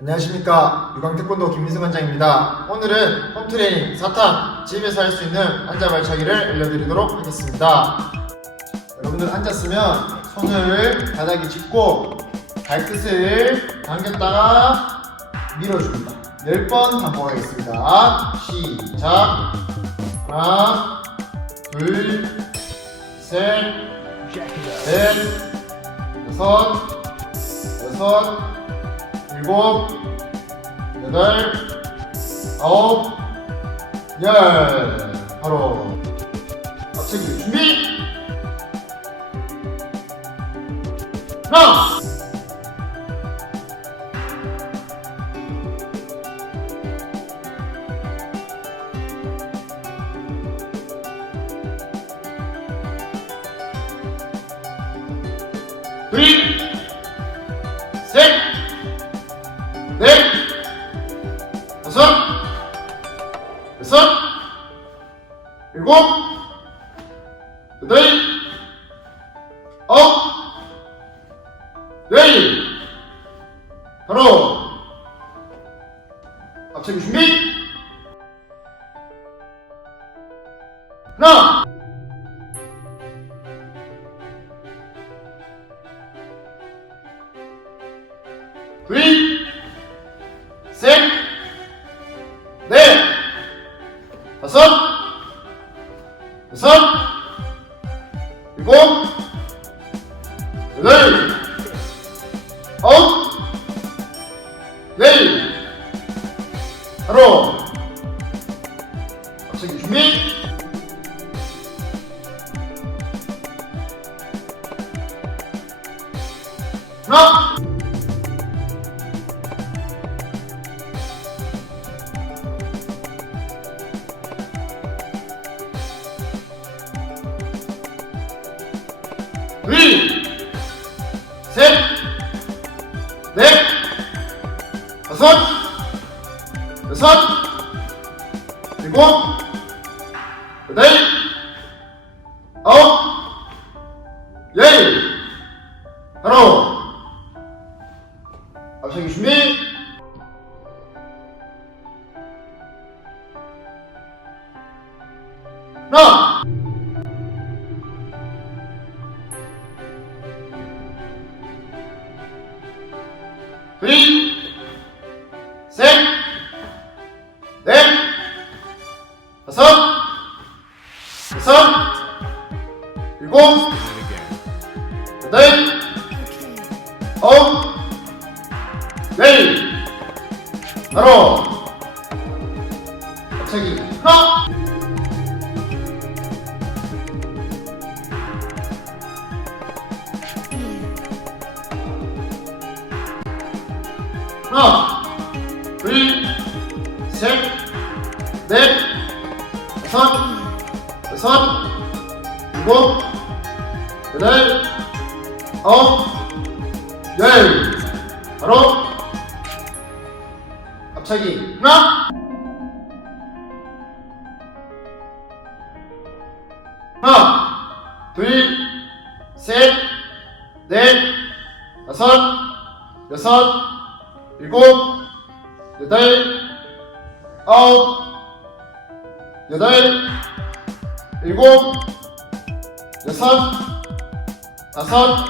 안녕하십니까 유광태권도 김민승 원장입니다. 오늘은 홈트레이닝 4탄 집에서 할 수 있는 앉아 발차기를 알려드리도록 하겠습니다. 여러분들 앉았으면 손을 바닥에 짚고 발끝을 당겼다가 밀어줍니다. 10번 반복하겠습니다. 시작 하나 둘셋 넷 여섯 여섯 일곱, 여덟, 아홉, 열. 바로 앞서기 준비. 하나. 일곱, 여덟, 아홉, 열. 바로 앞차기 준비. 하나, 둘, 열. 바로 갑자기 준비. 하나, 둘, 다섯, 여섯, 일곱, 여덟, 아홉, 열. 바로 앞서기 준비. 바로 갑자기 하나, 하나, 둘, 셋, 넷, 다섯, 여섯, 일곱, 여덟, 아홉, 갑자기 하나, 하나, 둘, 셋, 넷, 다섯, 여섯, 일곱, 여덟, 아홉, 여덟, 일곱, 여섯, 다섯,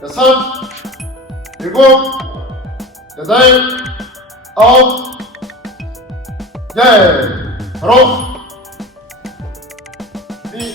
여섯, 일곱, 여덟, 아홉, 열. 바로 이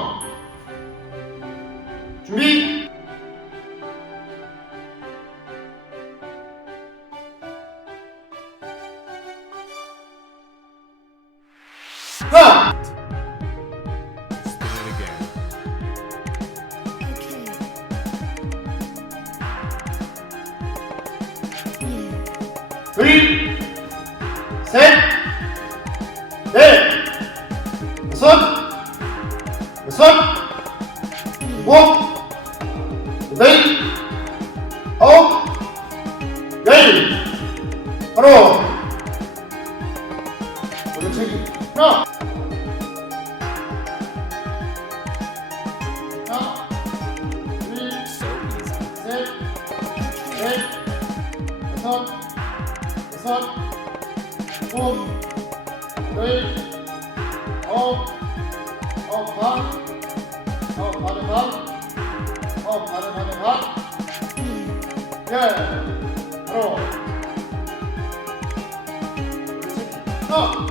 오른쪽이 하나, 둘. 셋, 넷, 다섯, 여섯, 일곱, 여덟, 아홉, 아홉 반, 아홉 반에 반, 아홉 반에 반에 반. 열, 바로. 하나,